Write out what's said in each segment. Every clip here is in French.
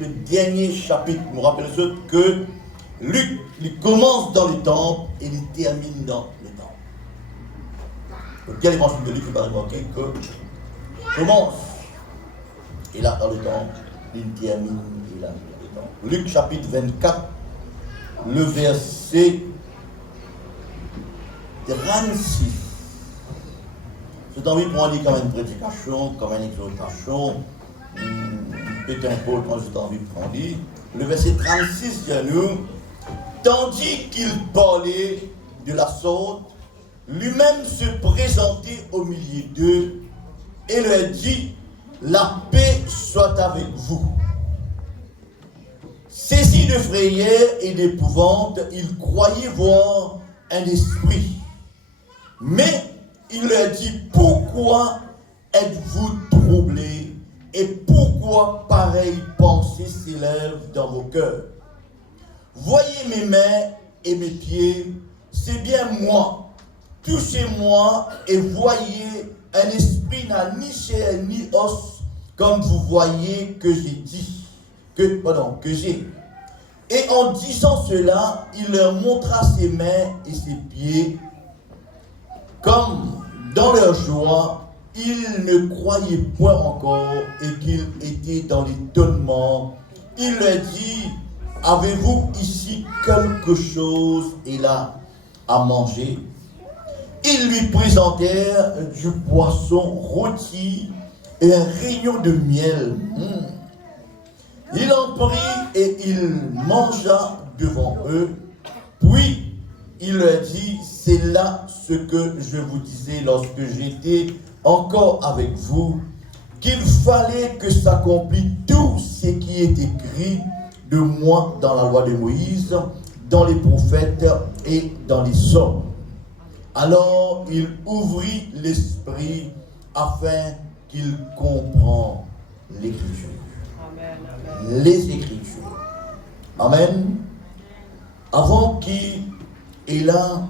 le dernier chapitre. Nous rappelons que Luc, il commence dans le temple et il termine dans le temple. Quel évangile de Luc, il va remarquer que commence, et là dans le temple, il termine, et là dans le temple. Luc chapitre 24, le verset 36. J'ai envie de prendre comme une prédication, comme une exhortation, peut-être un peu quand j'ai envie de prendre. Le verset 36 dit à nous, tandis qu'il parlait de la sorte, lui-même se présentait au milieu d'eux et leur dit, la paix soit avec vous. Saisi de frayeur et d'épouvante, ils croyaient voir un esprit. Mais il leur dit, pourquoi êtes-vous troublés et pourquoi pareille pensée s'élève dans vos cœurs? Voyez mes mains et mes pieds, c'est bien moi. Touchez-moi et voyez, un esprit n'a ni chair ni os, comme vous voyez que j'ai dit, que j'ai. Et en disant cela, il leur montra ses mains et ses pieds. Comme dans leur joie, ils ne croyaient point encore et qu'ils étaient dans l'étonnement. Il leur dit, avez-vous ici quelque chose et là à manger? Ils lui présentèrent du poisson rôti et un rayon de miel. Il en prit et il mangea devant eux. Puis il leur dit, c'est là ce que je vous disais lorsque j'étais encore avec vous, qu'il fallait que s'accomplisse tout ce qui est écrit de moi dans la loi de Moïse, dans les prophètes et dans les psaumes. Alors il ouvrit l'esprit afin qu'il comprenne l'écriture. Amen. Les écritures. Amen. Avant qu'il est là,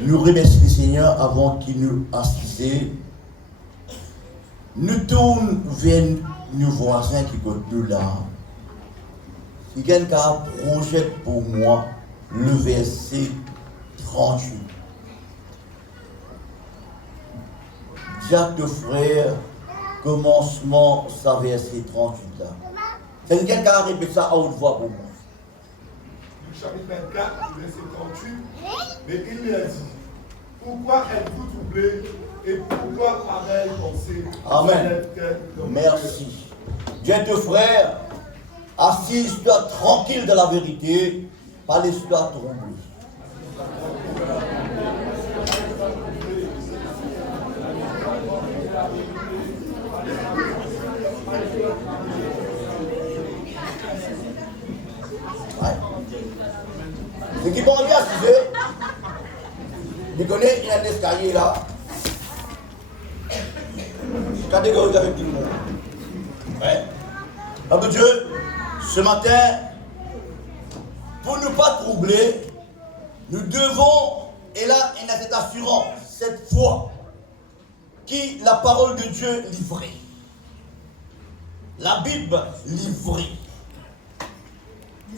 nous remercions le Seigneur avant qu'il nous assise. Nous tournons vers nos voisins qui sont nous là. Si quelqu'un projette pour moi le verset 38. Jacques frère, commencement, ça verset 38 là. C'est quelqu'un qui a répété ça à haute voix pour moi. Chapitre 24, verset 38. Mais il lui a dit, pourquoi êtes-vous troublés et pourquoi pareille pensée? Amen. Merci. Dieu te frère, assise-toi tranquille de la vérité, pas laisse-toi troubler. Ce qui vont lui assiser, il connaît, il y a un escalier là. Catégorie avec tout le monde. Ouais. Donc Dieu, ce matin, pour ne pas troubler, nous devons, et là, il y a cette assurance, cette foi, qui la parole de Dieu livrée. La Bible livrée.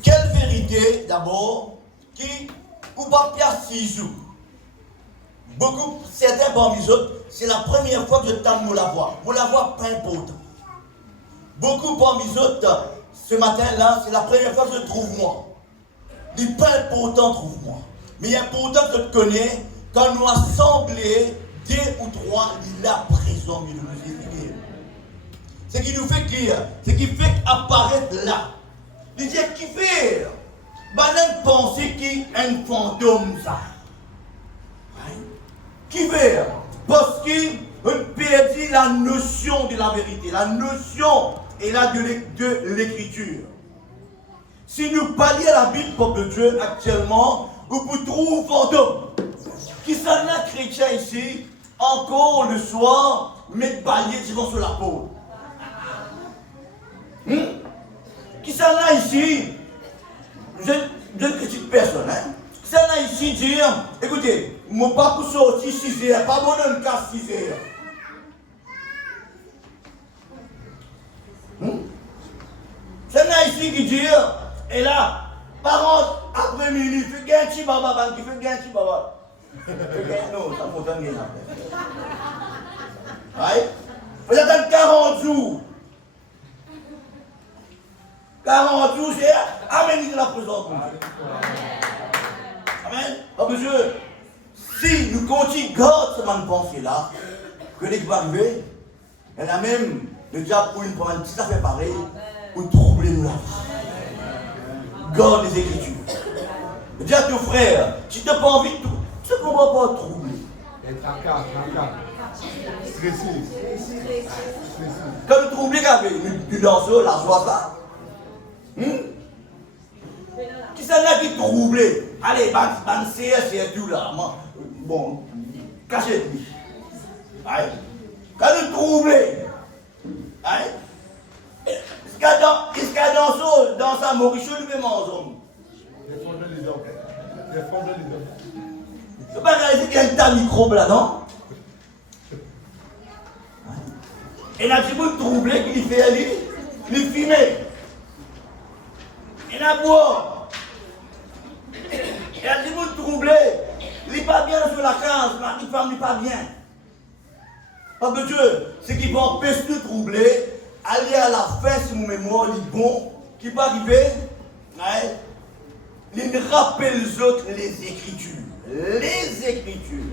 Quelle vérité, d'abord, qui, ou pas Pierre 6 jours. Beaucoup, certains parmi eux, c'est la première fois que je tente de la voir. Vous la voir pas important. Beaucoup parmi eux, ce matin-là, c'est la première fois que je trouve moi. Il n'est pas important, trouve-moi. Mais il est important que je te connais, quand nous assemblons 2 ou 3, il est là présent, mais nous éduquer. Ce qui nous fait clair, ce qui fait apparaître là. Il dit qui fait banane pensée qui est un fantôme ça. Qui fait parce qu'il perdit la notion de la vérité, la notion est là de l'écriture. Si nous parlions à la Bible, peuple de Dieu, actuellement, vous trouvez fantôme. Qui s'en a chrétien ici, encore le soir, mettre balai sur la peau. Qui s'en a ici, je ne critique personne, hein? Qui s'en a ici dire, écoutez, mon pas pour sortir 6 heures, pas bon de me casser 6 heures. Ça n'a ici qui dure, et là, par contre, après minuit, il fait un petit baba, qui fait un petit baba. Non, ça faut attendre après. Vous attendez 40 jours. 40 jours, c'est amener la présence pour Dieu. Amen. Parce que si nous continuons garder cette pensée-là, que l'équipe va arriver, elle a même déjà pour une petite affaire pareille, pour troubler nous la vie. Garde les Écritures. Dis à ton frère, si tu n'as pas envie de tout, tu ne comprends pas troubler. Être à cas. Stressé. Comme troublé qu'avec du danseur, la joie ça. Qui s'en a qui troublé? Allez, ban CS et tout là. Bon, cachez-lui. Quand nous troublé, est-ce qu'il y a dans sa Mauricio lui même en zone? Défendez les hommes. C'est pas grave, c'est qu'il y a un tas de microbes là, non? Et là, tu peux troubler qu'il fait aller, il fumer. Et là, boire. Et là, tu peux troubler, il n'est pas bien sur la case, la femme n'est pas bien. Parce que Dieu, ce qui va empêcher de troubler, aller à la fin, si mon mémoire est bon, qui va arriver, il rappelle les autres les Écritures. Les Écritures.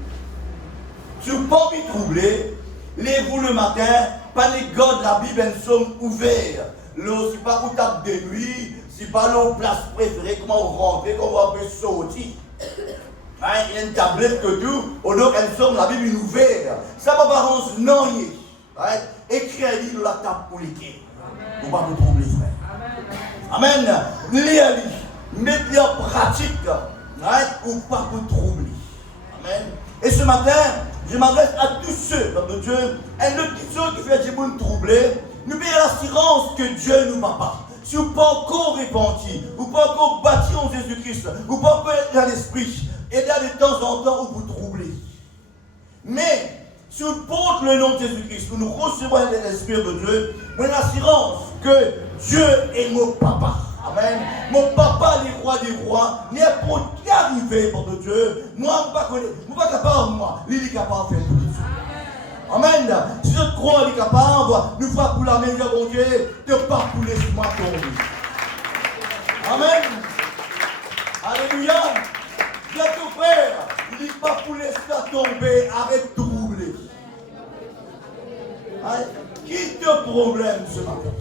Tu ne peux pas me troubler, lève-vous le matin, pas les gars de la Bible, elles sont ouvertes. Là, c'est pas pour taper de nuit, c'est pas nos places préférées, comment on rentre, comment on peut sortir. Il y a une tablette que tout, au lieu qu'elle somme la Bible ouverte. Ça va pas rendre non, écrit un livre dans la table pour l'écrire. Pour pas vous troubler, frère. Amen. Lisez-le, mettez en pratique, pour pas vous troubler. Amen. Et ce matin, je m'adresse à tous ceux, comme Dieu, et le petit chose qui fait que vous nous troubler, nous payons l'assurance que Dieu nous va pas. Si vous n'êtes pas encore repenti, vous n'êtes pas encore bâti en Jésus-Christ, vous n'êtes pas encore dans l'esprit, et là de temps en temps vous vous troublez. Mais, si vous portez le nom de Jésus-Christ, vous nous recevons l'Esprit de Dieu, vous avez l'assurance que Dieu est mon papa. Amen. Mon papa, le roi des rois, n'importe qui arrive pour Dieu. Moi, je ne suis pas capable, moi. Il est capable de faire tout ça. Amen. Si je crois qu'il est capable, nous faisons pour la meilleure de Dieu, de ne pas pour les moi tomber. Amen. Alléluia. Je te frère, il n'est pas pour laisser tomber, arrête de troubler. Qui te problème ce matin?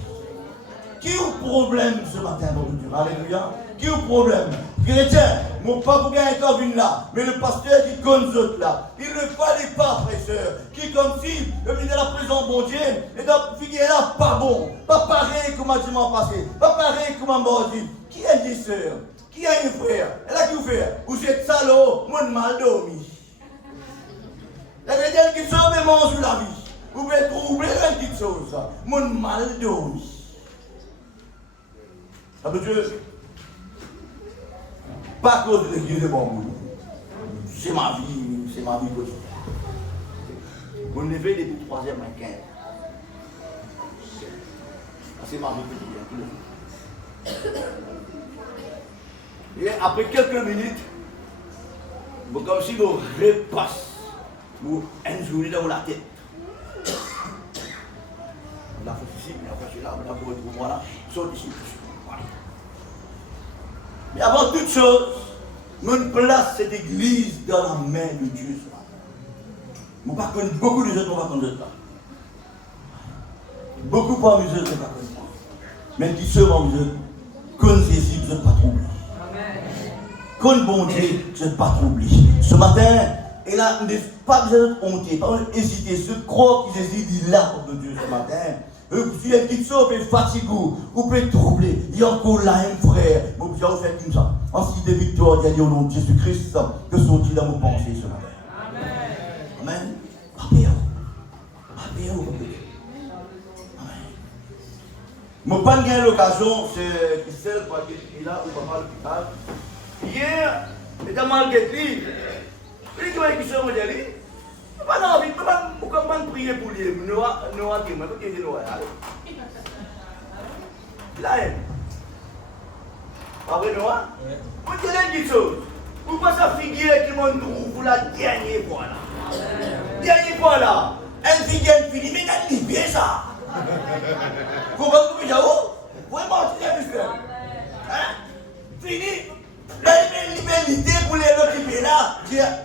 Qui a un problème ce matin, mon Dieu? Alléluia. Qui a un problème? Chrétien, mon papa qui est comme une là, mais le pasteur qui connaît les autres là, il ne fallait pas, frère et soeur, qui comme si, le ministre de la présence, mon Dieu, et donc, il est là, pas bon, pas pareil comme un dimanche passé, pas pareil comme un mardi. Qui est une soeur? Qui a un frère? Et là, qui vous fait? Vous êtes salaud, mon mal dormi. La chrétienne qui sauve et mange sur la vie. Vous pouvez troubler une petite chose, mon mal dormi. Ça veut dire, pas à cause de Dieu de bon goût. C'est ma vie quotidienne. Vous me levez depuis 3h à 15. C'est ma vie quotidienne. Et après quelques minutes, comme si vous repasse une journée dans la tête. On a fait ici, on a fait là, on a fait tout, voilà, saute ici. Mais avant toute chose, nous place cette église dans la main de Dieu. Nous ne connaissons pas beaucoup de gens qui ne connaissent pas. Beaucoup parmi eux ne connaissent pas. Mais qui sont parmi eux, connaissent ici, vous n'êtes pas troublés. Quand bon Dieu, vous n'êtes pas troublés. Ce matin, il n'a pas besoin de honter, pas besoin d'hésiter. Ceux qui croient qu'ils hésitent, il est là pour Dieu ce matin. Si un petit saut peut fatiguer, ou peut troubler, il y a encore là un frère. Vous pouvez faire comme ça. Ensuite, de victoire, il y a au nom de Jésus-Christ, que sont-ils dans vos pensées ce matin? Amen. Amen. Amen. Je n'ai pas eu l'occasion, c'est celle qui est là, ou pas mal l'hôpital. Hier, j'étais mal guéri. Il dit que je suis modèle. Pas envie, comment prier pour lui? Noah, qui m'a dit Noah. Là, Après nous, hein? Vous dites quelque chose. Vous pensez à figure qui m'ont trouvé pour la dernière fois là. Dernière fois là. Un figure fini, mais il a bien ça. Vous comprenez où? Vraiment, tu n'as plus faire. Hein? Fini. La libéralité pour les autres qui là,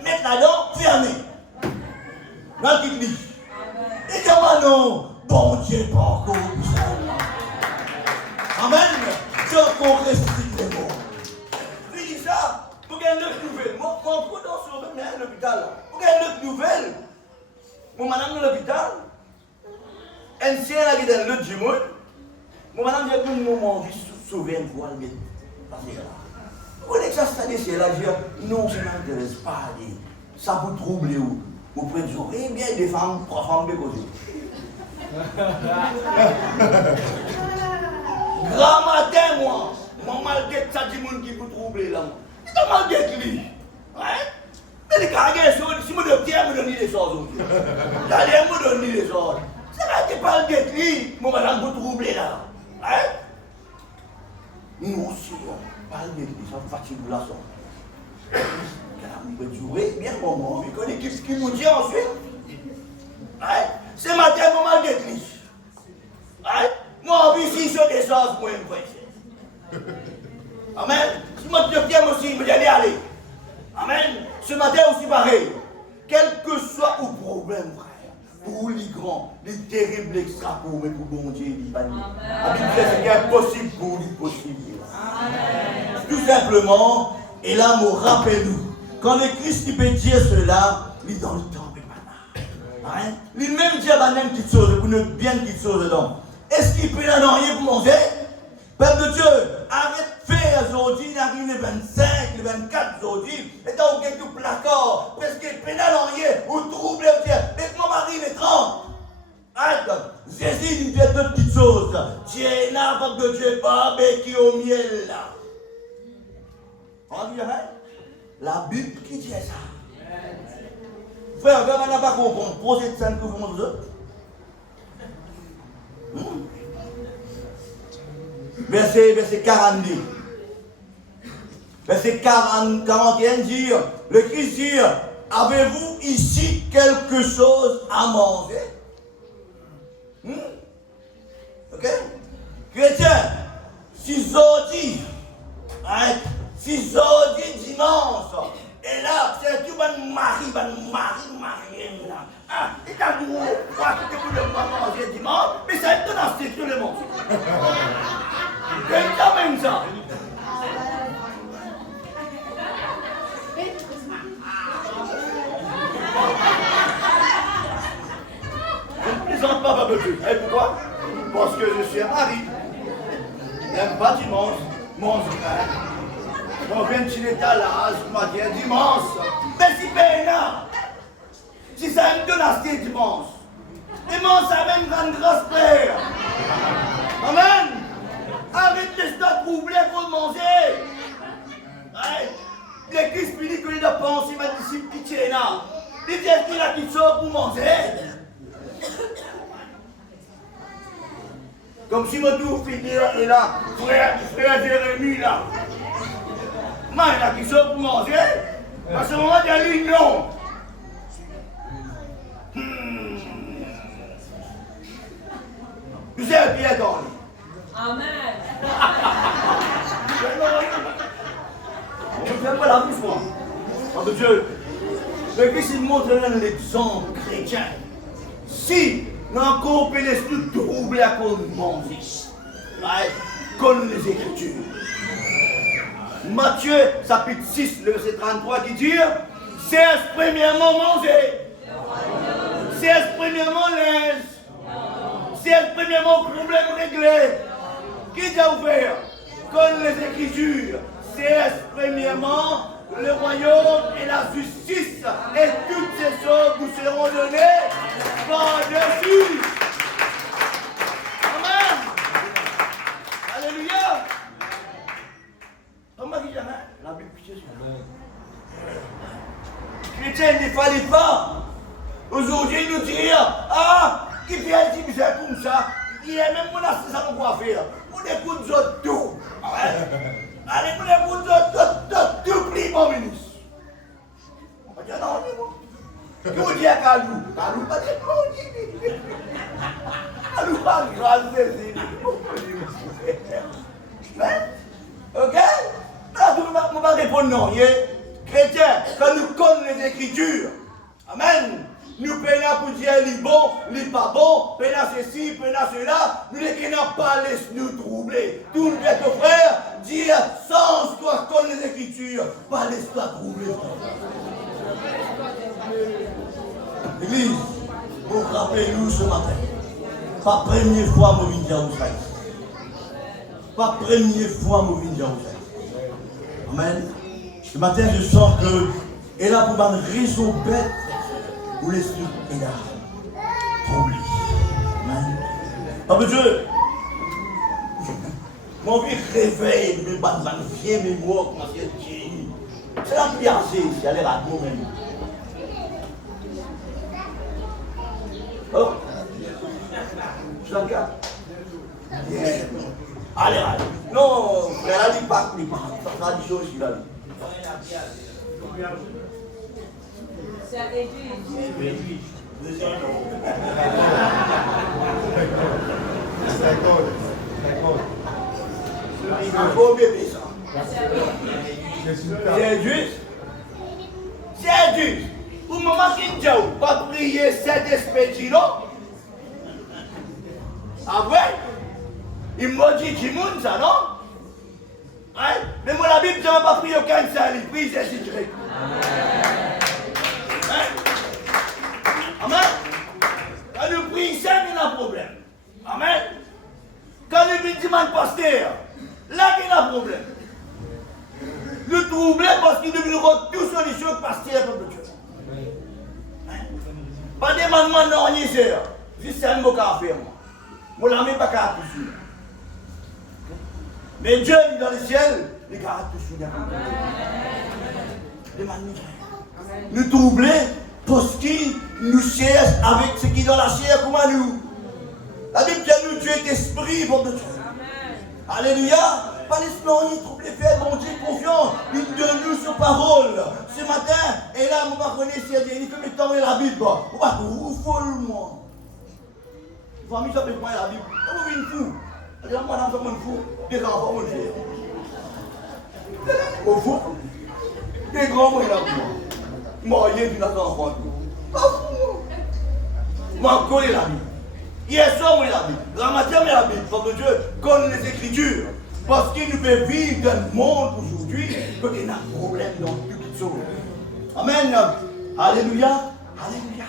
mettre là-dedans, fermé. Dans le clic. Et comment non? Bon Dieu, pas encore. Amen. Dieu qu'on ressuscite les morts. Fini ça. Vous avez une autre nouvelle. Mon coup dans ce moment, à l'hôpital. Vous avez une autre nouvelle. Mon madame dans l'hôpital. Un ciel qui est dans l'autre du monde. Mon madame, j'ai pris un moment de sauver un voile. Vous voyez que ça, c'est là, non, ça ne m'intéresse pas. Ça vous trouble où? Vous pouvez dire, eh bien, des femmes, 3 femmes de côté. Grand matin, moi, malgré ça, du monde qui vous trouble là. C'est malgré lui. Hein? Mais les carrières, si vous devez me donner des choses. J'allais me donner des choses. C'est là que malgré lui, mon madame vous trouble là. Hein? Nous aussi, malgré lui, ça fatigue la son. On peut jouer bien mon moment. Vous connaissez ce qu'il nous dit ensuite? Hein? Ce matin, mon malgré lui. Hein? Moi, ici, je des choses pour me faire. Amen. Si moi, je viens aussi, je vais aller. Amen. Ce matin aussi pareil. Quel que soit le problème, frère, pour les grands, les terribles extra pour mais pour bon Dieu, il va dire. La Bible dit c'est impossible pour lui possible. Amen. Tout simplement, et là, me rappelle-nous, quand le Christ il peut dire cela, il est dans le temple. Hein? Lui-même dit à une petite chose, pour ne bien petite chose dedans. Est-ce qu'il peut en rien pour manger? Peuple de Dieu, arrête de faire aujourd'hui, il arrive les 25, les 24 aujourd'hui, et dans quelques placard, parce qu'il peut en rien, ou trouble, et mon mari est 30. Arrête, Jésus il dit deux petites choses. Dieu n'a pas de Dieu, pas qui au miel là. On dit, hein? La Bible qui dit ça. Frère, on n'a pas compris. Posez de 5 que vous montrez. Verset 42. Verset 41 dit, le Christ dit, avez-vous ici quelque chose à manger? Ok? Chrétien, si aujourd'hui, hein, si aujourd'hui dimanche, et là, c'est tout mon mari, là. Ah, et quand vous croyez que vous ne pas manger dimanche, mais ça est dans la structure de mon Dieu. C'est quand même ça. Je ne plaisante pas, peuple. Vous savez pourquoi? Parce que je suis un mari. Il n'aime pas dimanche, mange pain. On vient de chez l'étalage, je m'a dit dimanche. Mais si ben là, si ça me donne à ce dimanche, dimanche ça même grande grâce père. Amen. Arrête de se troubler pour manger. L'église publique que a pensé, ma disciple pitié là. Il dit qu'il a quelque chose pour manger. Comme si mon tour finir est là, frère Jérémie là. Mais il a quelque chose pour manger. À ce moment, il a dit non. Vous avez bien dormi. Amen. On ne fait pas la vie, moi. Oh Dieu. Le Christ il montre l'exemple chrétien. Si nous avons l'esprit troublé à cause de manger, comme les Écritures. Matthieu, chapitre 6, le verset 33, qui dit c'est premièrement manger, c'est premièrement l'aise, c'est premièrement problème réglé. Qui t'a ouvert? Comme les Écritures, c'est premièrement le royaume et la justice, et toutes ces choses vous seront données par-dessus. Amen. Alléluia. On m'a dit jamais, la Bible pitié sur moi. Chrétien, il ne fallait pas. Aujourd'hui, il nous dit, qui fait un petit bizarre comme ça, il est même menacé, ça nous va faire. On écoute nous autres tout. Allez, vous les vous de tout pli, mon ministre. On va dire non, on dit bon. Vous dites à Kalou. Kalou pas dire non, Kalou pas grave, c'est ok? Là, vous ne pouvez pas répondre non. Chrétien, quand nous connaissons les Écritures, amen. Nous prenons pour dire les bon, les pas bon, prenons ceci, prenons cela, nous ne pouvons pas laisser nous troubler. Tout le monde, frère, dire sans toi connaître les Écritures, pas laisse-toi troubler. Église, vous rappelez-nous ce matin, pas première fois que je viens à Oussaï. Pas première fois que je viens à Oussaï. Amen. Ce matin, je sens que, et là, pour une raison bête, où l'esprit est là. Troublé. Amen. Papa Dieu, mon vie réveille, mes vieilles mémoires, comment c'est. C'est la piacée, c'est aller à moi-même. Oh, je la garde. Allez, allez. Non, frère, elle dit pas, ça a dit chose, il a dit. C'est à l'église. C'est un beau bébé, ça. C'est juste. C'est juste. Pour le moment, qui dit, pas prier cet esprit, non? Après, il m'a dit qu'il monte ça, non? Hein? Mais moi, la Bible, je ne pas prier aucun salut. Prie, c'est si direct. Amen. Quand nous prions, ça, il y a un problème. Amen. Quand nous demandons pasteur, là, il y a un problème. Nous troublons parce qu'il nous rend tout solution que pasteur pour Dieu. Pas de demandement non, ni c'est juste un mot qu'à faire. Moi, je n'ai pas qu'à tout suivre. Mais Dieu, il est dans le ciel, il a tout suivre. Nous troublons parce qu'il nous cherche avec ce qui est dans la chair comme à nous. La Bible dit nous, Dieu est esprit pour Dieu. Alléluia. Pas l'esprit, il trouble les faits, bon Dieu, confiance. Il donne nous sa parole. Ce matin, et là, on va connaître si il fait le temps de la Bible. On va tout follement. Famille, ça fait quoi la Bible? On est une fou. Là, moi, dans un fou, des grands enfants, mon Dieu. Au fou, des grands, moi, il a vu. Moi, il y a du enfant. Pas fou. Moi, je connais la Bible. Hier soir, moi, la Bible. La matière, la Bible. Parce que Dieu connaît les Écritures. Parce qu'il nous fait vivre dans le monde aujourd'hui, qu'il y a un problème dans toutes choses. Amen. Alléluia. Alléluia.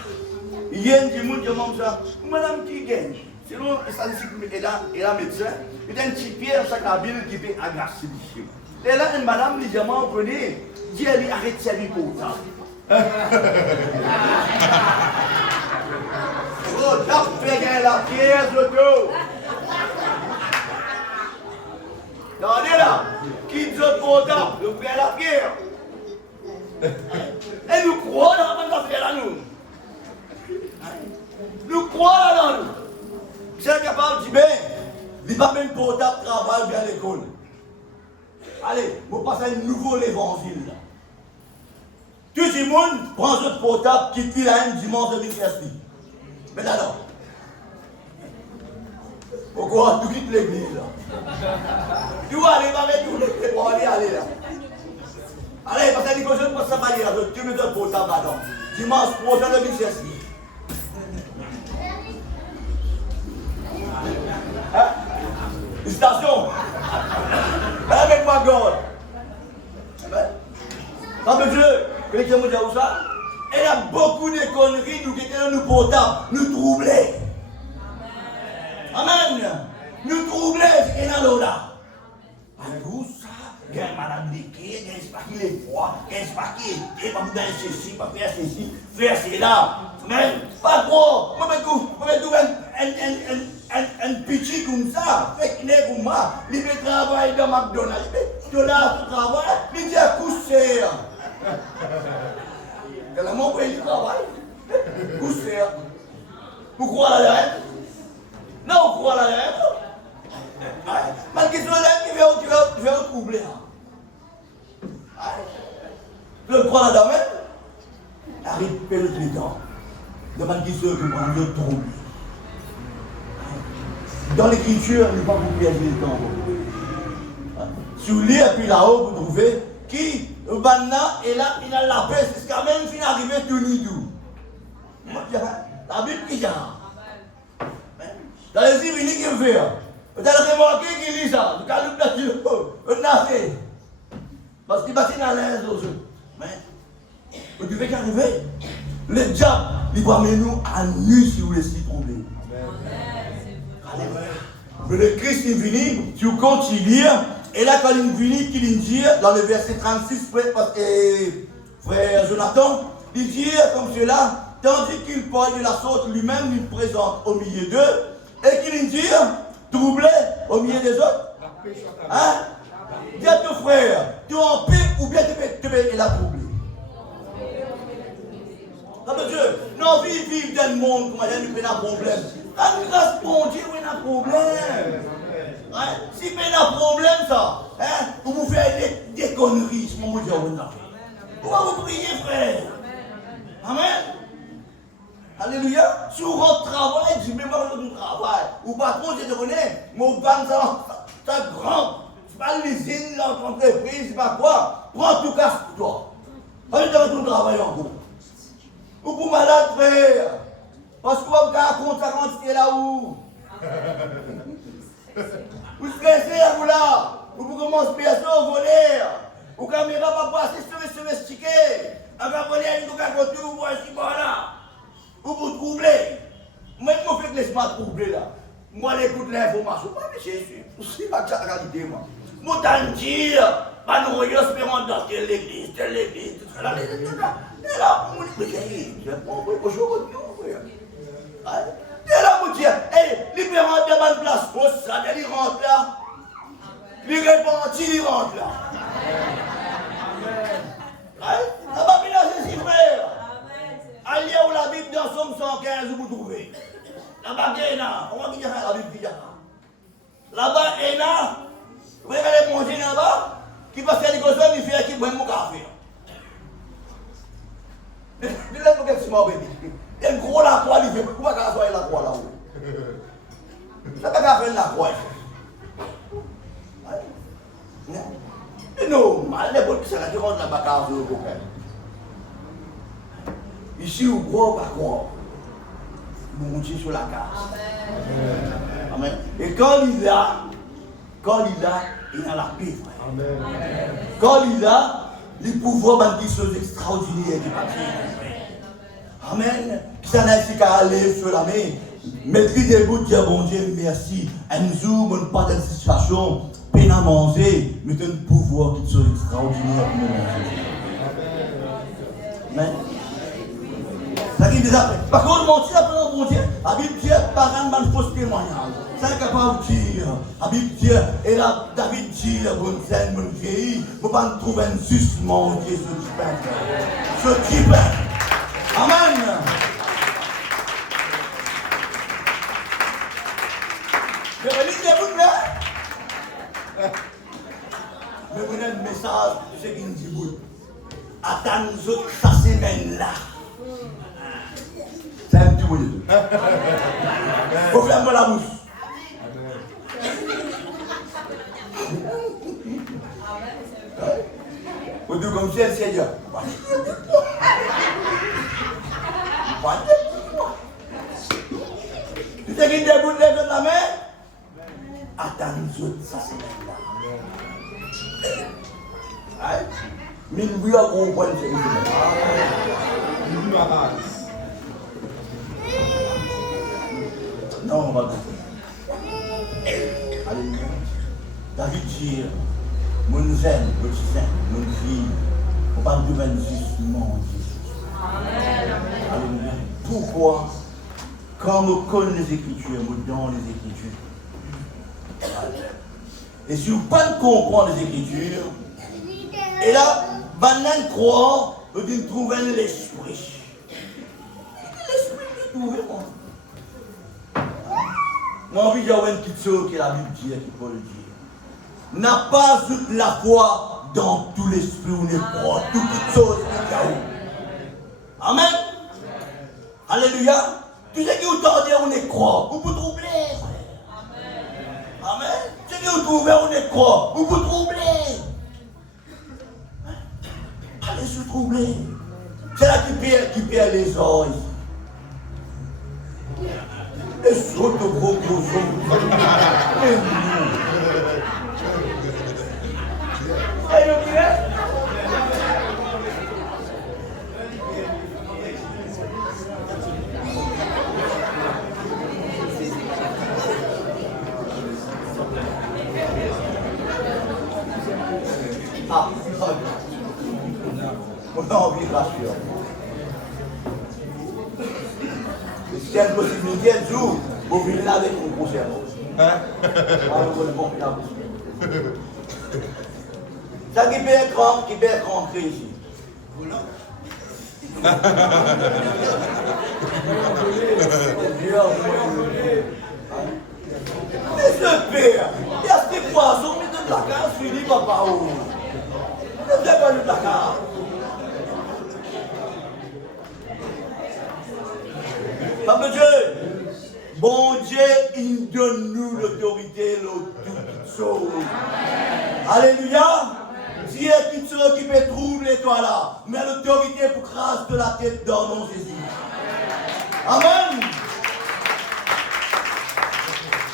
Il y a un petit monde qui demande ça. Madame qui gagne. Selon les statistiques et la médecin, il y a un petit pierre sur la Bible qui fait agresser. Et là, une madame, les diamants, prenez, dit elle arrête sa vie pour ça. Oh, t'as fait gagner la pierre, Zoto. Regardez là, qui dit portable, nous fait la pierre. Et nous croyons dans la pierre là, nous. Nous croyons dans nous. C'est capable de dire, ben, il n'est pas même portable, travail, bien à l'école. Allez, vous passez un nouveau évangile. Tout le monde prend ce portable qui pile à un dimanche de l'université. Mais alors, pourquoi tu quittes l'église là? Tu vas aller avec tout l'église pour aller là. Allez, parce que les gens ne peuvent pas aller là. Tu mets le portable là-dedans. Dimanche, prochain de l'université. Hein? Une station. Avec ma God. Tant de Dieu, que les gens me disent ça. Il y a beaucoup de conneries, nous qui étaient nous portables, nous troubler. Amen. Nous troubler, c'est qu'il y a là. Tout ça, il y a un malade de qui, il y a un spaki les froid, il y a un spaki, il y a pas ceci, pas faire ceci, faire cela. Mais pas trop. Moi, je trouve un petit comme ça, fait qu'il est comme moi, il fait travail dans McDonald's, il fait de là, il travaille, il dit à coucher. Quand la mort il travaille, coucher. Pourquoi la reine? Non, pourquoi la reine? Malgré cela, il va troubler. Le croix là-dedans même, arrive perdre les temps. Demande qui se que prend le trouble. Dans l'écriture, il ne faut pas vous perdre le temps. Si vous lisez, puis là-haut, vous trouvez qui, maintenant, et là, il a la paix, c'est quand même qu'il est arrivé tout nidou. La Bible qui dit. Dans les divinités qui fait, vous avez remarqué qu'il lit ça, vous avez le placé, parce qu'il va dans l'aise aux autres. Mais, vous devez qu'arriver, le diable, il va mener nous à nu si vous laissez tomber. Mais le Christ est venu, tu continues, et là quand il est venu, qu'il dit, dans le verset 36, frère Jonathan, il dit comme cela, tandis qu'il parle de la sorte lui-même, il présente au milieu d'eux, et qu'il dit, troublé au milieu des autres. Hein? Dis à ton frère, tu es en paix ou bien tu es la troublé. Non, monsieur, non, vivre dans le monde, comment il y a un problème. Quand grâce pour Dieu, il y a un problème. Hein? Si il y a un problème, ça, hein? Vous faites des conneries, c'est mon Dieu. Pourquoi vous priez, frère? Amen. Alléluia. Si vous rentrez au travail, dis même pas du travail. Ou patron, je te connais, mon van, ça grand. C'est pas l'usine, l'entreprise, c'est pas quoi. Prends tout casse pour toi. Allez dans ton travail en gros. Ou pour malade, frère. Parce que vous avez compte sa quantité là-haut. Vous stressez là, vous là. Vous commencez à payer ça au voler. Ou caméra va passer sur le stické. Un capolet, vous avez compté, vous voyez ce qui va là. Vous vous troublez. Moi, je me fais que laisse-moi troubler là. Moi, j'écoute l'information. Pas mais Jésus. C'est pas la réalité, moi. Moi, t'en dire, pas nous espérons dans telle église, tout ça. Et là, on dit, mais aujourd'hui, frère. Et là, vous dites, hé, libérant de bonne place, pour ça, il rentre là. Il repentit, il rentre là. Ça va bien, c'est si, frère. Allez où la Bible dans Somme 115, vous trouvez. Là-bas, il y a on va dire la Bible qui là-bas, il y a vous regardez manger là-bas, qui passe à l'école, il fait qui boit mon café. Il est pour qu'est-ce que m'a dit. Il y a une grosse la croix, il fait pourquoi qu'à soigner la croix là-haut. Ça va qu'à faire la croix. Non, mal les bonnes qui sont là, qui rentrent là-bas, car vous le ici, vous croyez pas croire. Vous montez sur la case. Amen. Et quand il a la paix, frère. Amen. Quand il a, il pouvoir dire des choses extraordinaires du papier. Amen. Qui s'en a ici qu'à aller sur la main. Mettez des bouts, dire bon Dieu, merci. Un jour, on pas dans une situation, peine à manger, mais un pouvoir qui soit extraordinaire pour nous manger. Amen. Ça qui déjà fait. Par contre, mon Dieu, après mon Dieu, la Bible dit, par un man fausse témoignage. C'est capable de dire, la Bible dit, et là, David dit, bonne scène, bonne vieille, il ne faut pas trouver un juste mon Dieu, ce type. Amen. Je vais lire vous là. Je vais vous donner un message de ce qu'il dit. Attends-nous sa semaine là. C'est un petit bonheur. Faut fermer la bouche. Faut dire comme si elle s'est dit. Tu sais qu'il déboule les autres la main? Attends-nous sa semaine là. Mais nous voulons comprendre ce que non, on va comprendre. Alléluia. David dit, mon zen, mon saint, mon fille, on va nous donner justement Jésus. Alléluia. Pourquoi, quand nous connaissons les Écritures, nous donnons les Écritures. Et si vous ne pouvez pas comprendre les Écritures, et là, banane croit, vous devez trouver l'esprit. L'esprit qui trouve, moi. Moi, envie d'avoir une petite chose que la Bible dit, qui peut le dire. N'a pas la foi dans tout l'esprit où on est croit, toutes choses qui sont. Amen. Alléluia. Tout ce qui vous tendez, on est croit. Vous vous troublez, frère. Amen. Ce qui vous trouvez, on est croit. Vous vous troublez. Allez se troubler. C'est là qui perd les oreilles. Et saute au gros gros. Ah, on a envie de rassurer. C'est une possibilité un jour, vous venez là avec mon concert. Ça qui peut être rentré ici. Mais ce père, il y a ces poissons, mais de la case finie, papa. Ne fais pas le Dakar. Papa Dieu, bon Dieu, il donne nous l'autorité, toute chose. Alléluia. Dieu qui peut troubler toi là, mais l'autorité pour grâce de la tête dans nos Jésus. Amen.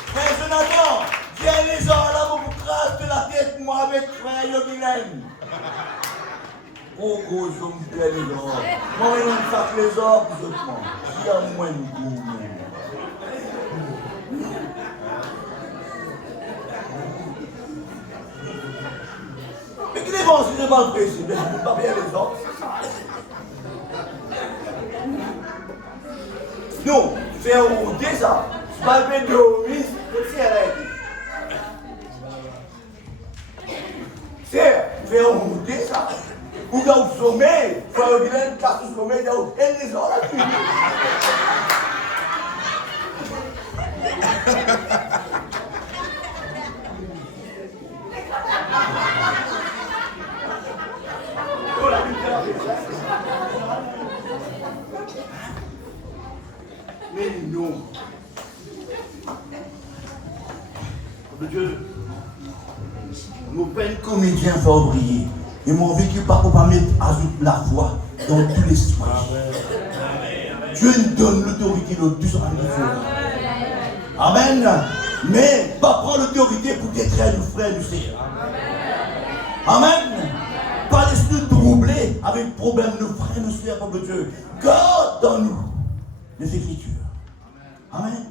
Frère Jonathan, viens les gens là pour grâce de la tête, moi avec frère Yobilem. Oh, gros, je me plais les gens. Moi, je me sac les gens, je prends. Il y a moins de goût. Mais qui est bon si je m'en précise, mais je ne peux pas bien les autres. Non, faire router ça. Je ne vais pas dormir, c'est arrêté. C'est faire router ça. Ou dans le sommeil, il faut regarder une carte au sommeil, dans les gens là-dessus. Mais non. Dieu, nos peines comédiens font briller. Et mon vécu pas pour pas mettre ajoute la foi dans tout l'esprit. Dieu nous donne l'autorité de Dieu sur la Amen. Mais pas prendre l'autorité pour détruire nos frères et nos sœurs. Amen. Pas laisser nous troubler avec problème de nos frères et nos sœurs comme Dieu. Garde dans nous les Écritures. Amen.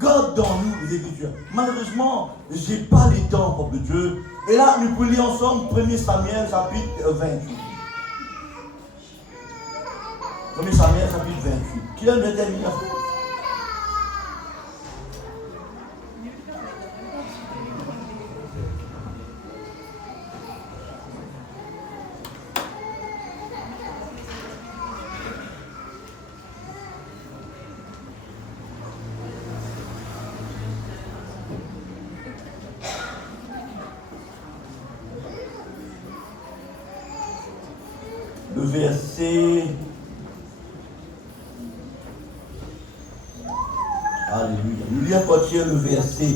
Garde dans nous les Écritures. Malheureusement, je n'ai pas les temps, peuple de Dieu. Et là, nous pouvons lire ensemble 1 Samuel chapitre 28. 1 Samuel chapitre 28. Qui a une détermination? Le verset. Alléluia. Nous lisons à partir le verset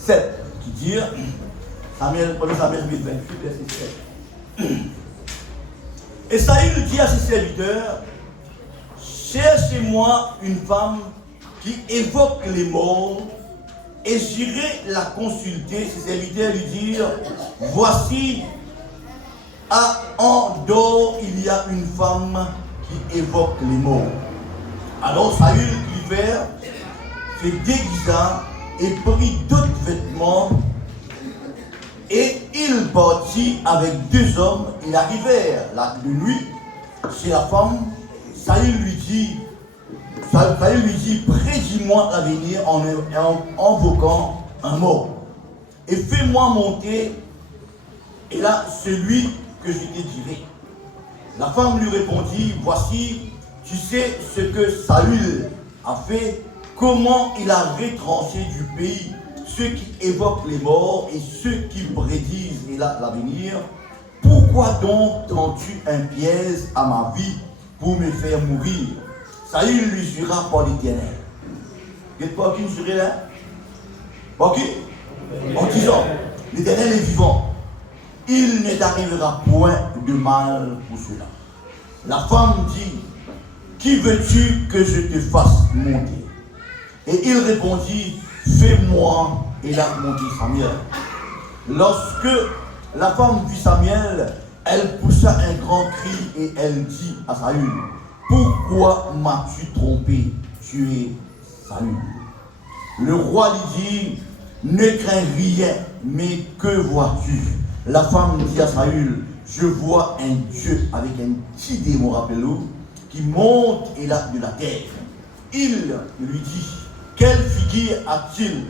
7 qui dit, Samuel 1 Samuel 28, verset 7. Et Saül dit à ses serviteurs, cherchez-moi une femme qui évoque les morts, et j'irai la consulter. Ses serviteurs lui dirent, voici, à Endor, il y a une femme qui évoque les morts. Alors Saül l'hiver se déguisa et prit d'autres vêtements, et il partit avec 2 hommes. Ils arrivèrent de nuit chez la femme. Saül lui dit, prédis-moi l'avenir en invoquant un mort, et fais-moi monter, et là celui que je te dirai. La femme lui répondit, voici, tu sais ce que Saül a fait, comment il a retranché du pays ceux qui évoquent les morts et ceux qui prédisent l'avenir. Pourquoi donc tends-tu un piège à ma vie pour me faire mourir? Saül lui jura par l'Éternel. Qu'est-ce pas qui nous jurait là? Par qui? En disant, l'Éternel est vivant. Il ne t'arrivera point de mal pour cela. La femme dit, qui veux-tu que je te fasse monter? Et il répondit, fais-moi. Et il a monté Samuel. Lorsque la femme vit Samuel, elle poussa un grand cri et elle dit à Saül, pourquoi m'as-tu trompé? Tu es Saül. Le roi lui dit, ne crains rien, mais que vois-tu? La femme dit à Saül, je vois un Dieu avec un petit démon, rappelez-vous, qui monte et là de la terre. Il lui dit, quelle figure a-t-il?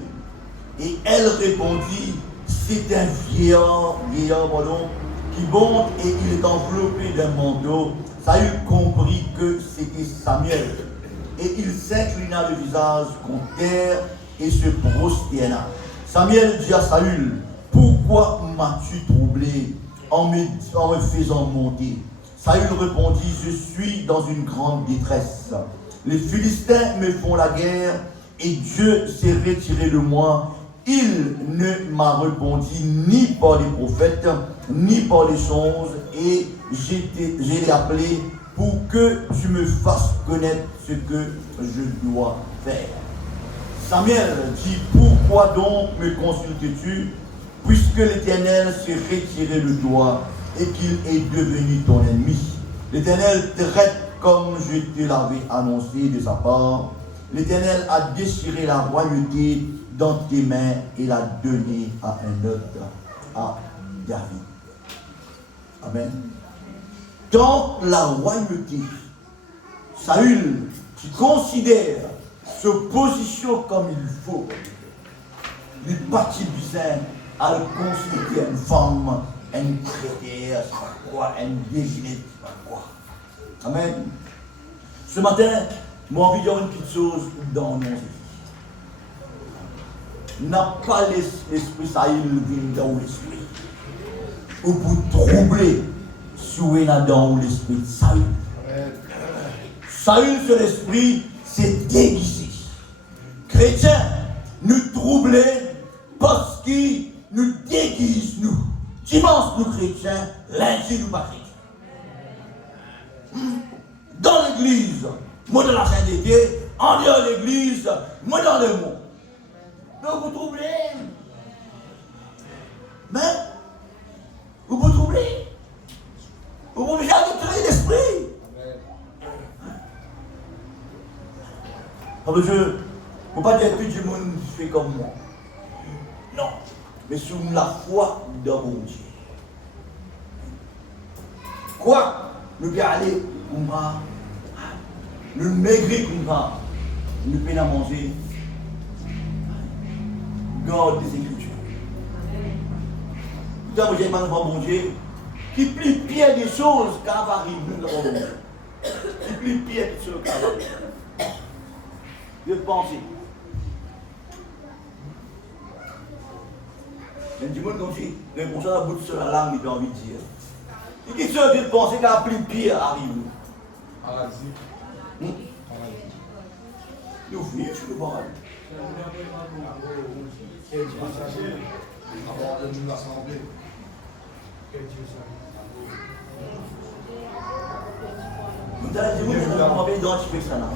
Et elle répondit, c'est un vieillard qui monte et il est enveloppé d'un manteau. Saül comprit que c'était Samuel. Et il s'inclina le visage contre terre et se prosterna. Samuel dit à Saül, pourquoi m'as-tu troublé en me faisant monter? Saül répondit, je suis dans une grande détresse. Les Philistins me font la guerre et Dieu s'est retiré de moi. Il ne m'a répondu ni par les prophètes, ni par les songes, et j'ai appelé pour que tu me fasses connaître ce que je dois faire. Samuel dit, pourquoi donc me consultes-tu, puisque l'Éternel s'est retiré de toi et qu'il est devenu ton ennemi? L'Éternel traite comme je te l'avais annoncé de sa part. L'Éternel a déchiré la royauté dans tes mains et l'a donné à un autre, à David. Amen. Dans la royauté, Saül, qui considère sa position comme il faut, il partit bizarre à le consulter une femme, une traitère, je sais pas quoi, une désignée, je sais pas quoi. Amen. Ce matin, moi, envie de dire une petite chose dans nos vies. N'a pas l'esprit Saül dans l'esprit. Ou pour troubler, souhait dans l'esprit de Saül. Saül, sur l'esprit, c'est déguisé. Chrétiens, nous troubler parce qu'ils nous déguisent, nous. Dimanche, nous chrétiens, lundi, nous pas chrétiens. Dans l'église, moi dans la sainteté, en dehors de l'église, moi dans le monde. Donc vous troublez. Mais, vous vous troublez. Vous pouvez jamais créer l'esprit. Parce que je ne peux pas dire que tout le monde fait comme moi. Non. Mais sous la foi dans mon Dieu. Quoi? Nous pouvons aller comme ça. Nous maigrir comme ça. Nous pouvons à manger. Garde des Écritures. Putain, moi j'ai mal devant mon Dieu. Qui plus pire des choses qu'Avarie, nous devant mon Dieu. Qui plus pire des choses qu'Avarie. Je pensais. Il y a du monde comme si, le conseil à bout sur la langue, il a envie de dire. Et qui serait de penser qu'un plus pire arrive? Nous vivons sur le bord. Vous avez dit, vous avez identifié ça là.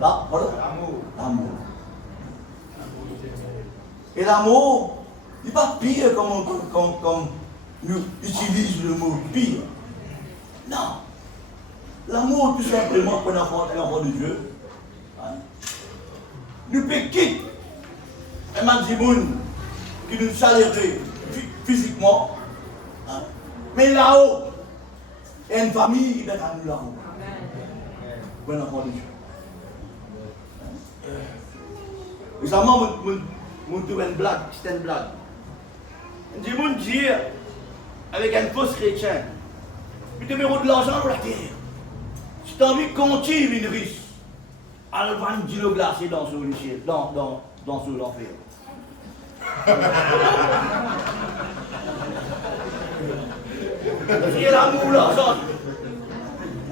Là, voilà. L'amour. Et l'amour, il n'est pas pire comme nous utilisons le mot pire. Non. L'amour, tout simplement, pour l'enfant de Dieu. Nous pouvons quitter un maximum qui nous saluerait physiquement. Mais là-haut, il y a une famille qui est à nous là-haut. Pour l'enfant de Dieu. Récemment, je trouve une blague, c'est une blague. Je dis, mon Dieu, avec un fausse chrétien, tu te mets de l'argent pour la terre. Si tu as envie de compter une riche, elle va une dino glacée dans dans ce l'enfer. Il y a l'amour, l'argent.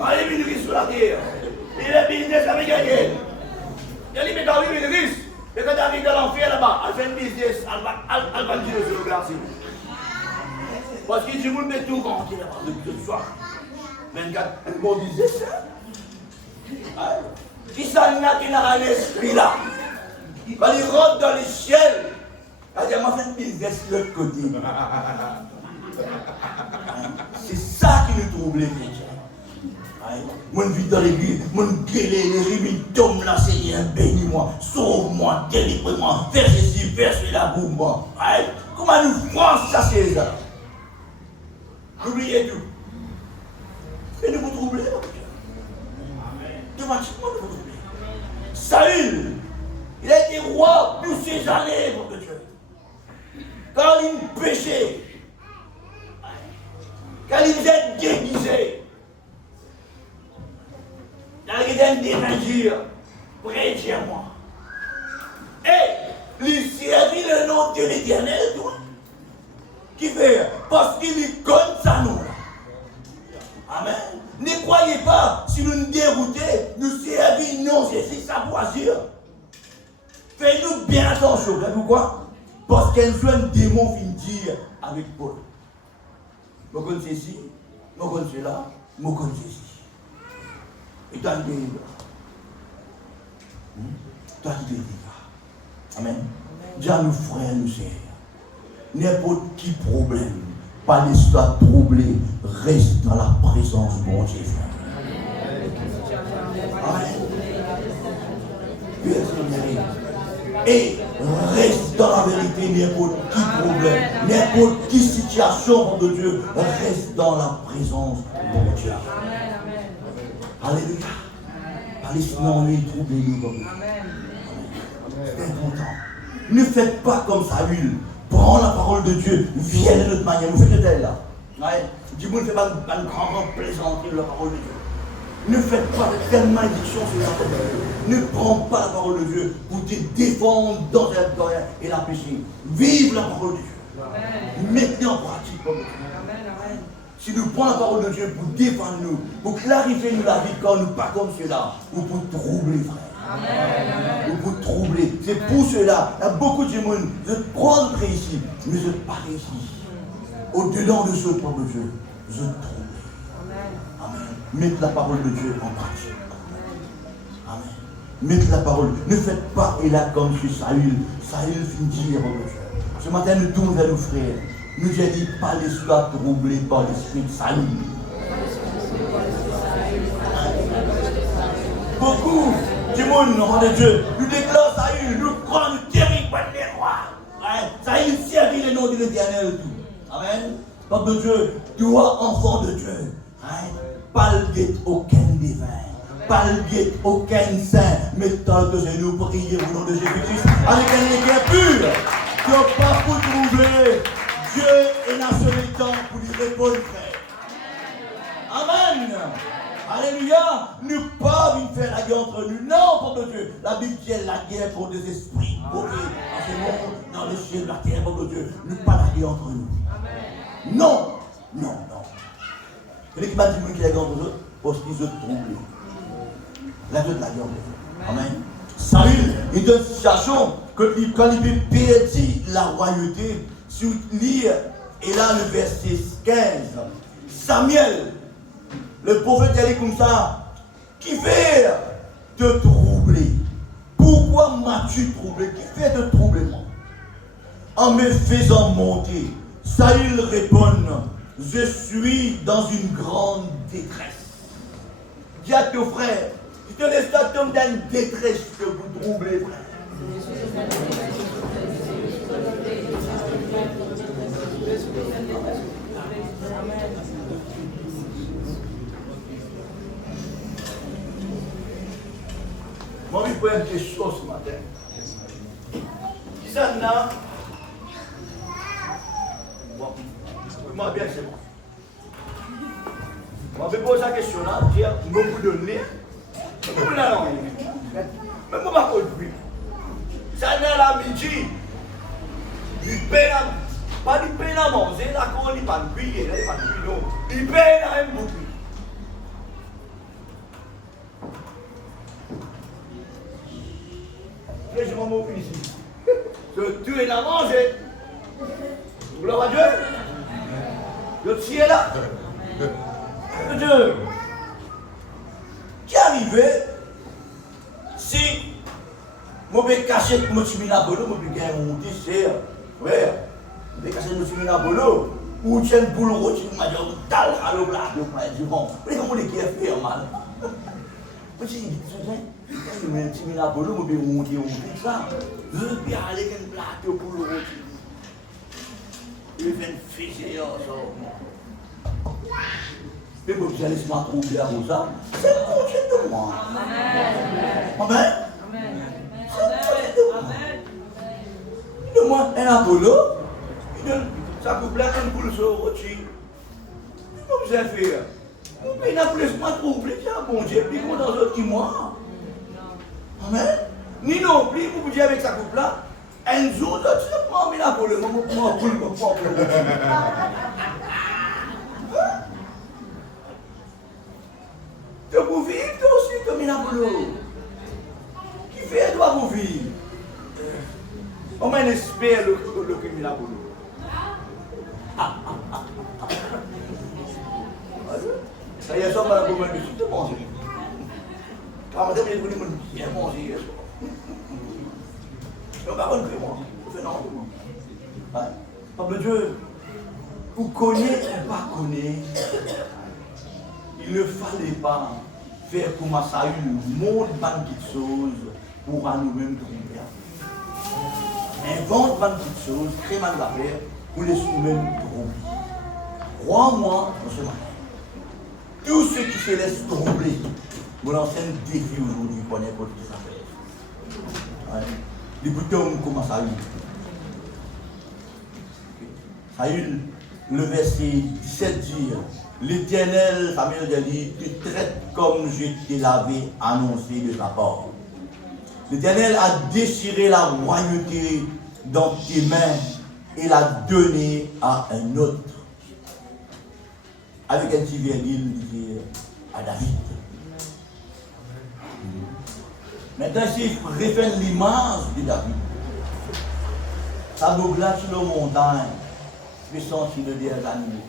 Allez, Vilris sur la terre. Il est business avec gagné. Il y a les métaux, Vilris. Et quand tu arrives dans l'enfer là-bas, elle fait un business, elle va dire sur le glace. Parce que tu veux mettre tout quand tu es là-bas, de soir. 24, un bon business. Si ça n'a qu'il a un esprit là, quand il rentre dans les ciels, elle dit, moi, fait un business de l'autre côté. C'est ça qui nous trouble, les chrétiens. Mon vie dans l'église, mon gueuler, les rimes tombent là, Seigneur, bénis-moi, sauve-moi, délivre-moi, fais ceci, fais cela pour moi. Comment nous France, ça c'est ça? N'oubliez tout. Et nous vous troublez, mon Dieu. Automatiquement, nous vous troublez. Saül, il a été roi tous ces années, mon Dieu. Quand il péchait, quand il était déguisé, quand il était démentir, prêtez-moi. Et il servit le nom de l'Éternel, qui fait, parce qu'il est comme ça, nous. Amen. Ne croyez pas, si nous nous déroutons, nous servir non, c'est ça pour agir. Faites-nous bien attention, vous savez pourquoi? Parce qu'un jeune démon vient dire avec Paul. Je connais ceci, je connais cela, je connais ceci. Et toi, tu es là. Toi, tu es là. Amen. Dis à nos frères, nous sœurs, n'importe qui problème, pas l'histoire troublée, reste dans la présence de mon Dieu. Amen. Et reste dans la vérité, n'importe qui problème, n'importe qui situation de Dieu, reste dans la présence de mon Dieu. Alléluia. Sinon on est troublé, nous comme nous. C'est important. Ne faites pas comme Saül. Prends la parole de Dieu, viens de notre manière. Vous faites tel là. Du coup, ne faites pas une grande plaisanterie de la parole de Dieu. Ne faites pas telle malédiction sur la parole de Dieu. Ne prends pas la parole de Dieu pour te défendre dans et la péché. Vive la parole de Dieu. Mettez en pratique comme Dieu. Si nous prenons la parole de Dieu pour défendre nous, pour clarifier nous la vie quand nous pas comme cela, ou pour troubler, frère. Ou pour troubler. C'est pour cela, il y a beaucoup de monde, je prends ici, mais je pas ici. Au-dedans de ce propre Dieu, je trouble. Amen. Mettez la parole de Dieu en pratique. Amen. Mettez la parole. Ne faites pas et là comme sur Saül. Saül finit dire. Ce matin, nous tournons vers nos frères. Nous j'ai dit pas l'histoire troublée par l'esprit de Saül. Beaucoup du monde, nom de Dieu, nous déclarons Saül, nous croyons, nous terribles les rois. Saül servit le nom de l'Éternel et tout. Amen. Peuple de Dieu, toi, enfant de Dieu, pas le guette aucun divin, pas le guette aucun saint, mais tant que je nous prier au nom de Jésus-Christ, avec un éclair pur, qui n'a pas pour troubler. Dieu est dans ce temps pour lui répondre, frère. Amen. Alléluia. Nous ne pouvons pas faire la guerre entre nous. Non, peuple de Dieu. La Bible dit la guerre contre des esprits. Ok. Dans ce monde, dans les cieux de la terre, peuple de Dieu. Nous ne pouvons pas la guerre entre nous. Amen. Non. Non, non. C'est qui m'a dit qu'il y a la guerre entre eux parce qu'ils se troublent. La guerre de la guerre. Amen. Saül, il est dans une situation que quand il veut perdre la royauté, si vous lisez, et là le verset 15, Samuel, le prophète dit comme ça, qui fait te troubler? Pourquoi m'as-tu troublé? Qui fait te troubler moi? En me faisant monter, Saül répond, je suis dans une grande détresse. Dis à ton frère, tu te laisses pas tomber dans une détresse que vous troublez, frère. Moi, je peux une question ce matin. Si ça n'a. Bon, moi, bien, c'est bon. Moi, je vais poser la question là, dire, je vais vous donner. Même moi, je ne vais pas. Ça n'a la midi, il peine pas du peine à manger, là, quand il pas de cuire, il pas de cuire, non. Il peine à un bout. Je m'en moque ici. Tu es là à manger. Gloire à Dieu. Le ciel est là. Dieu. Qui est arrivé si je vais cacher mon petit minabolo, je vais gagner mon petit frère. Je vais cacher mon petit minabolo. Ou tiens une boule rouge, je vais dire, tal, alors là, je vais dire, bon, mais comment les qui est fait, mal? Je dis, je vais un petit minabolo, je vais monter ça. Je vais aller avec une plate pour le rouge. Je vais faire une fusée, mais vous allez se trouver à vous ça, c'est le projet de moi. Amen. C'est le projet de moi. Il donne moi un Apollo, il donne sa couple là, un boule sur le rocher. Comment vous avez fait? Il n'a plus pas trouvé, c'est un bon Dieu, puis qu'on dans l'autre qui moi. Amen. Ni non plus, vous dites avec sa couple là, un jour, tu sais pas, mais l'Apollo, moi, pour le de vous vivre aussi comme il a voulu. Qui fait doit vous vivre. On m'en espère le criminel a voulu. Ça y est, ça va la gomme de manger. Quand madame est venue me bien manger hier soir. Je par contre, moi, je fais non. Papa Dieu, vous connaissez ou pas connaissez, il ne fallait pas faire comme ça une monde de choses pour à nous-mêmes tromper. Invente de choses, crée mal d'affaires pour les nous-mêmes tromper. Crois-moi, tout ce qui se laisse tromper, vous lancez un défi aujourd'hui pour n'importe qui ça fait. Les boutons commencent à Saül, le verset 17 dit, l'Éternel, Samuel dit, tu traites comme je te l'avais annoncé de ta part. L'Éternel a déchiré la royauté dans tes mains et l'a donné à un autre. Avec un petit virgule, il dit à David. Maintenant, s'il refait l'image de David, ça nous glace sur la montagne, puissant sur le dernier animaux.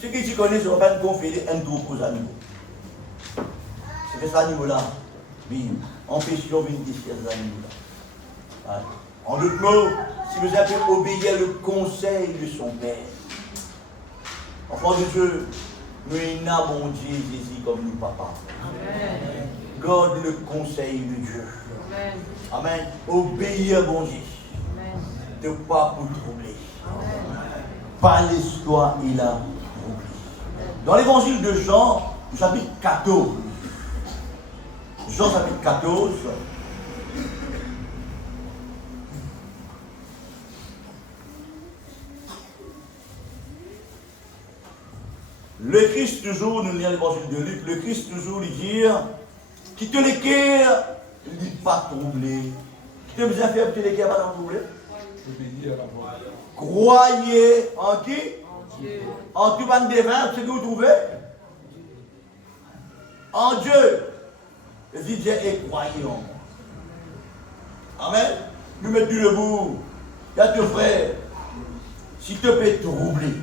Ceux qui se connaissent, on va conférer un tour aux animaux. C'est que ces animaux-là vivent, empêchons de déchirer ces animaux-là. En d'autres mots, si vous avez obéir le conseil de son Père, enfant de Dieu, nous avons mon Dieu Jésus comme nous, papa. Amen. Garde le conseil de Dieu. Amen. Amen. Obéir, bon Dieu. Amen. De pas pour troubler. Pas l'histoire, il a troublé. Dans l'évangile de Jean, chapitre 14. Jean, chapitre 14. Le Christ toujours, nous lisons l'évangile de Luc, le Christ toujours lui dit, qui te l'équerre, il dit pas troubler. Qui te besoin faire, qui te l'équerre, pas troubler. Croyez en qui? En tout ban des vins, ce que vous trouvez? En Dieu. Il dit Dieu et croyez en moi. Amen. Nous mettons debout. Il y a deux frères. Si te peut troubler.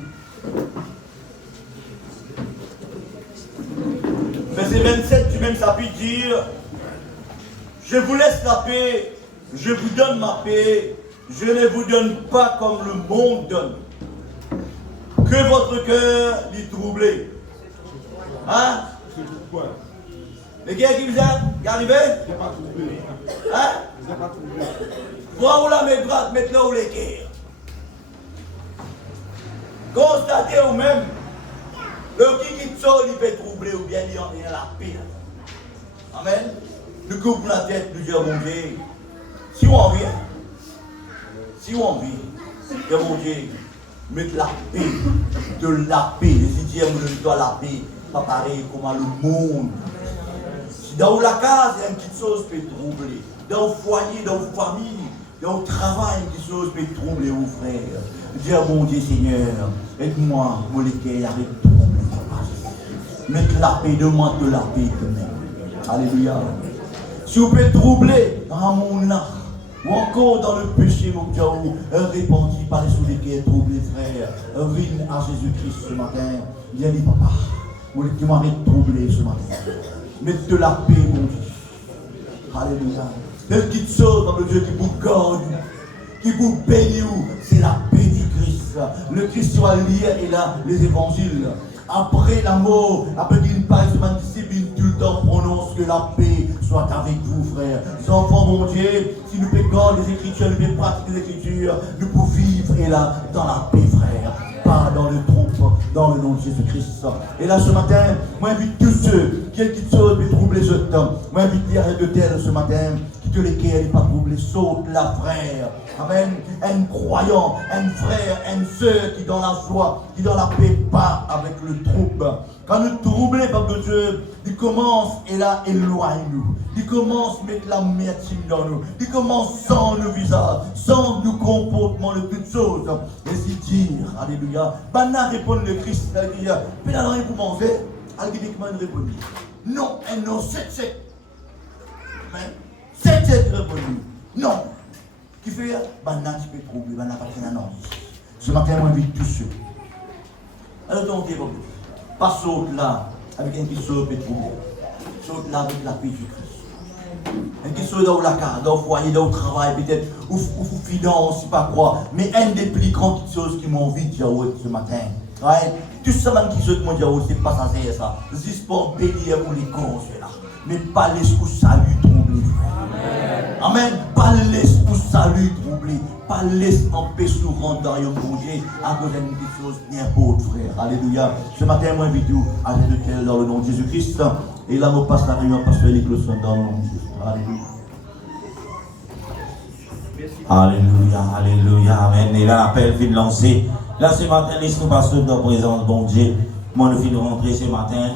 Verset 27 du même chapitre dit, je vous laisse la paix, je vous donne ma paix, je ne vous donne pas comme le monde donne. Que votre cœur l'y troublé. Hein? Les gars qui vous arrivez? Hein? Voir où la met droite, maintenant où les guerres. Constatez vous-même. Le qui sort, il peut troubler ou bien il y a la paix. Amen. Nous coupe la tête, nous disons, mon Dieu, si on vient, que mon Dieu, mettre la paix, de la paix, les idiots de la paix, pas pareil comme le monde. Si dans la case, il y a une petite chose qui peut troubler. dans le foyer, dans la famille, dans le travail, qui chose peut troubler vos frères. Dis à mon Dieu Seigneur, aide-moi, mon lesquels arrête de troubler, papa. Mettre la paix, demande de la paix demain. Alléluia. Si vous pouvez troubler dans mon art, ou encore dans le péché, mon Dieu, répandit par les sous lesquels troublés, frère, viens à Jésus-Christ ce matin. Viens, dis papa, mon lesquels m'arrête de troubler ce matin. Mette de la paix, mon Dieu. Alléluia. Tel qui te sauve dans le Dieu qui vous garde, qui vous bénit, c'est la paix du Christ. Le Christ soit lié et là, les évangiles. Après la mort, après qu'il parle ce matin, tout le temps prononce que la paix soit avec vous, frères. Les enfants, mon Dieu, si nous pécons les Écritures, nous pouvons pratiquer les Écritures, nous pouvons vivre et là, dans la paix, frère. Pas dans le trompe, dans le nom de Jésus-Christ. Et là, ce matin, moi, invite tous ceux qui quittent et troublés ce temps. Moi, invite les arrêts de terre ce matin, qui te lesquels n'est pas troublé, saute la frère. Amen. Un croyant, un frère, une soeur qui dans la joie, qui dans la paix, pas avec le trouble. Quand nous troublons, Papa Dieu, il commence et là, éloigne-nous. Il commence à mettre la médecine dans nous. Il commence sans nos visages, sans nos comportements de toutes choses. Et si dire, alléluia, Bana répond le Christ, alléluia. Puis là, rien pour manger, alléluia, il répond. Non, et non, c'est. Amen. C'est répondu. Non. Qui fait, Bana, tu peux troubler, Bana, pas de non. Ce matin, on invite tous ceux. Alors, donc, pas saute là, avec un qui saute et trouble. Saute là avec la paix du Christ. Un qui saute dans la carte, dans le foyer, dans le travail, peut-être, ou finance, pas quoi. Mais une des plus grandes choses qui m'ont envie de dire ce matin. Ouais. Tout ça, même qui saute, mon Dieu, c'est pas ça, c'est ça. Juste pour bénir pour les causes là. Mais pas l'esprit salut troublé. Amen. Pas l'esprit salut troublé. Pas l'esprit empêcher nous rendre dans le Dieu à cause d'une petite chose n'importe, frère. Alléluia. Ce matin, moi, invite vous à Jésus dans le nom de Jésus-Christ. Et là, on passe la réunion parce que les clés sont dans le nom de Jésus. Alléluia. Alléluia, alléluia, amen. Et là, l'appel vient de lancer. Là, ce matin, laisse-nous passer dans la présence de bon Dieu. Moi, nous finissons de rentrer ce matin.